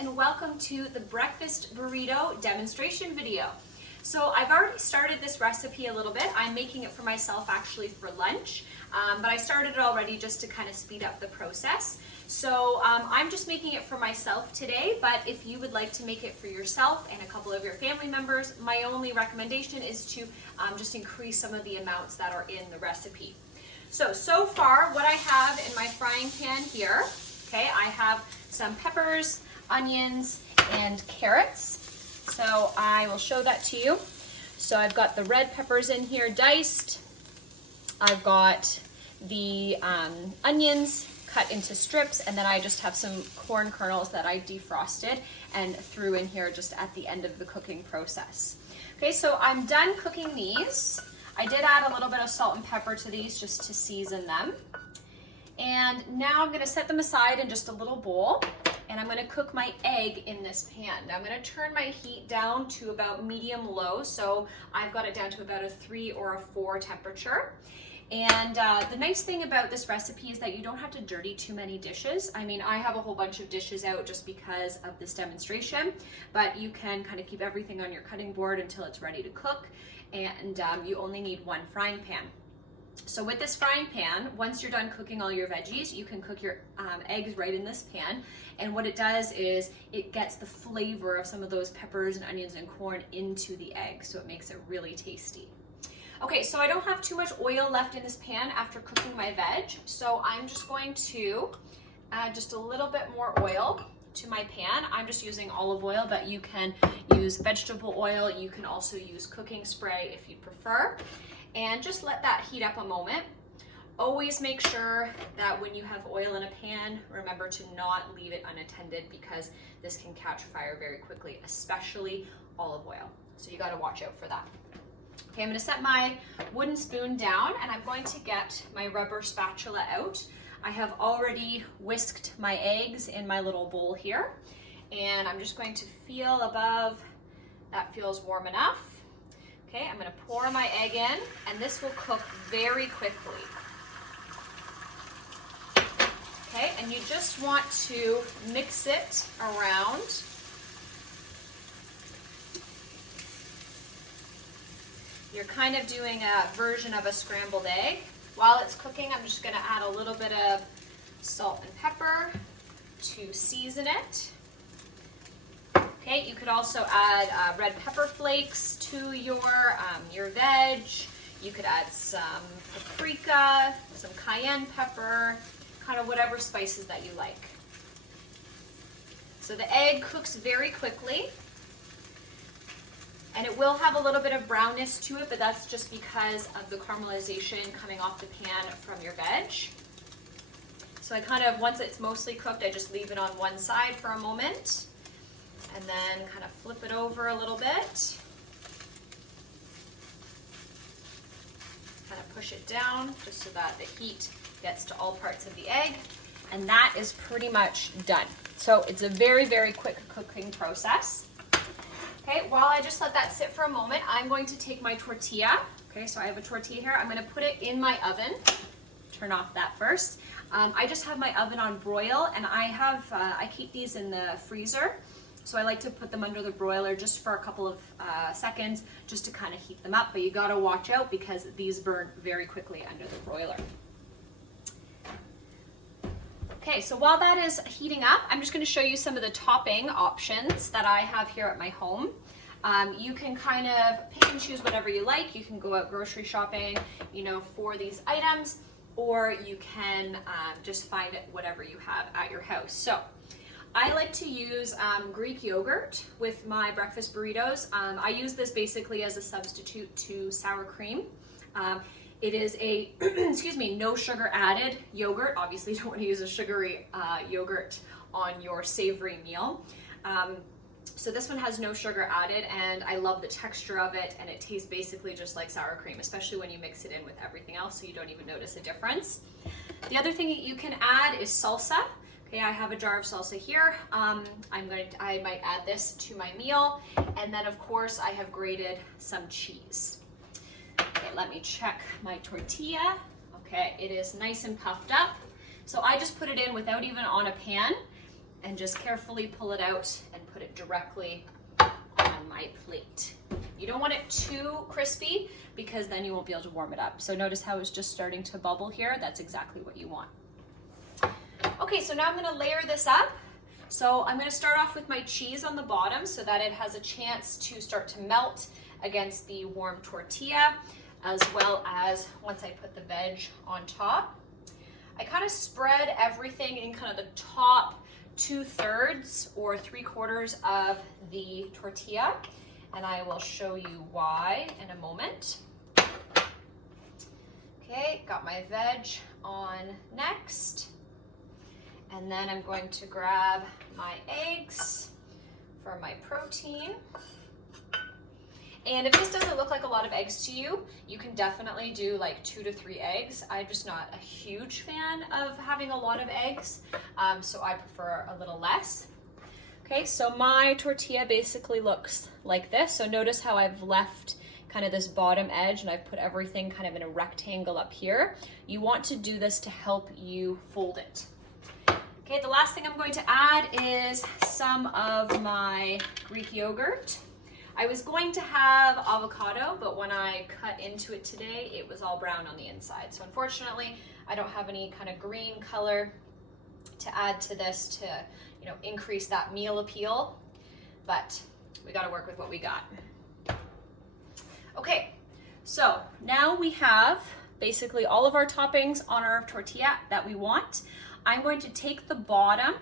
and welcome to the breakfast burrito demonstration video. So I've already started this recipe a little bit. I'm making it for myself actually for lunch, but I started it already just to kind of speed up the process. So I'm just making it for myself today, but if you would like to make it for yourself and a couple of your family members, my only recommendation is to just increase some of the amounts that are in the recipe. So far what I have in my frying pan here, okay, I have some peppers, onions, and carrots. So I will show that to you. So I've got the red peppers in here diced. I've got the onions cut into strips, and then I just have some corn kernels that I defrosted and threw in here just at the end of the cooking process. Okay, so I'm done cooking these. I did add a little bit of salt and pepper to these just to season them. And now I'm gonna set them aside in just a little bowl, and I'm gonna cook my egg in this pan. Now I'm gonna turn my heat down to about medium-low, so I've got it down to about a 3 or a 4 temperature. And the nice thing about this recipe is that you don't have to dirty too many dishes. I mean, I have a whole bunch of dishes out just because of this demonstration, but you can kind of keep everything on your cutting board until it's ready to cook, and you only need 1 frying pan. So with this frying pan, once you're done cooking all your veggies, you can cook your eggs right in this pan. And what it does is it gets the flavor of some of those peppers and onions and corn into the egg, so it makes it really tasty. Okay, so I don't have too much oil left in this pan after cooking my veg, so I'm just going to add just a little bit more oil to my pan. I'm just using olive oil, but you can use vegetable oil. You can also use cooking spray if you prefer. And just let that heat up a moment. Always make sure that when you have oil in a pan, remember to not leave it unattended because this can catch fire very quickly, especially olive oil. So you gotta watch out for that. Okay, I'm gonna set my wooden spoon down and I'm going to get my rubber spatula out. I have already whisked my eggs in my little bowl here, and I'm just going to feel above that feels warm enough. Okay, I'm gonna pour my egg in, and this will cook very quickly. Okay, and you just want to mix it around. You're kind of doing a version of a scrambled egg. While it's cooking, I'm just gonna add a little bit of salt and pepper to season it. Okay, you could also add red pepper flakes to your veg. You could add some paprika, some cayenne pepper, kind of whatever spices that you like. So the egg cooks very quickly, and it will have a little bit of brownness to it, but that's just because of the caramelization coming off the pan from your veg. So I kind of, once it's mostly cooked, I just leave it on one side for a moment, and then kind of flip it over a little bit. Kind of push it down just so that the heat gets to all parts of the egg, and that is pretty much done. So it's a very, very quick cooking process. Okay, while I just let that sit for a moment, I'm going to take my tortilla. Okay, so I have a tortilla here. I'm gonna put it in my oven. Turn off that first. I just have my oven on broil, and I keep these in the freezer. So I like to put them under the broiler just for a couple of seconds, just to kind of heat them up, but you gotta watch out because these burn very quickly under the broiler. Okay, so while that is heating up, I'm just gonna show you some of the topping options that I have here at my home. You can kind of pick and choose whatever you like. You can go out grocery shopping, for these items, or you can just find whatever you have at your house. So I like to use Greek yogurt with my breakfast burritos. I use this basically as a substitute to sour cream. It is a, no sugar added yogurt. Obviously you don't want to use a sugary yogurt on your savory meal. So this one has no sugar added, and I love the texture of it, and it tastes basically just like sour cream, especially when you mix it in with everything else, so you don't even notice a difference. The other thing that you can add is salsa. Okay, I have a jar of salsa here. I might add this to my meal, and then of course I have grated some cheese. Okay, let me check my tortilla. Okay, it is nice and puffed up. So I just put it in without even on a pan, and just carefully pull it out and put it directly on my plate. You don't want it too crispy because then you won't be able to warm it up. So notice how it's just starting to bubble here. That's exactly what you want. Okay, so now I'm gonna layer this up. So I'm gonna start off with my cheese on the bottom so that it has a chance to start to melt against the warm tortilla, as well as once I put the veg on top. I kind of spread everything in kind of the top 2/3 or 3/4 of the tortilla, and I will show you why in a moment. Okay, got my veg on next. And then I'm going to grab my eggs for my protein. And if this doesn't look like a lot of eggs to you, you can definitely do like 2 to 3 eggs. I'm just not a huge fan of having a lot of eggs, so I prefer a little less. Okay, so my tortilla basically looks like this. So notice how I've left kind of this bottom edge and I've put everything kind of in a rectangle up here. You want to do this to help you fold it. Okay, the last thing I'm going to add is some of my Greek yogurt. I was going to have avocado, but when I cut into it today, it was all brown on the inside. So unfortunately, I don't have any kind of green color to add to this to, you know, increase that meal appeal, but we got to work with what we got. Okay, so now we have basically all of our toppings on our tortilla that we want. I'm going to take the bottom,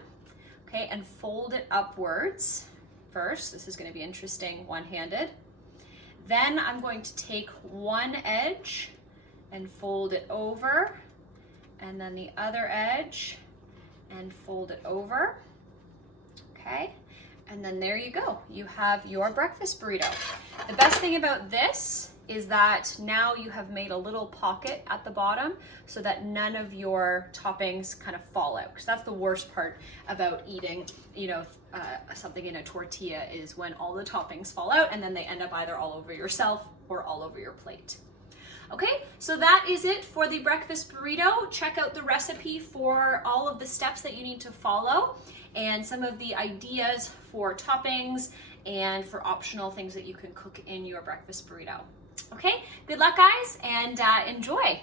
okay, and fold it upwards first. This is going to be interesting one-handed. Then I'm going to take one edge and fold it over, and then the other edge and fold it over, okay? And then there you go. You have your breakfast burrito. The best thing about this is that now you have made a little pocket at the bottom so that none of your toppings kind of fall out. Because that's the worst part about eating, you know, something in a tortilla is when all the toppings fall out and then they end up either all over yourself or all over your plate. Okay, so that is it for the breakfast burrito. Check out the recipe for all of the steps that you need to follow and some of the ideas for toppings and for optional things that you can cook in your breakfast burrito. Okay, good luck guys, and enjoy.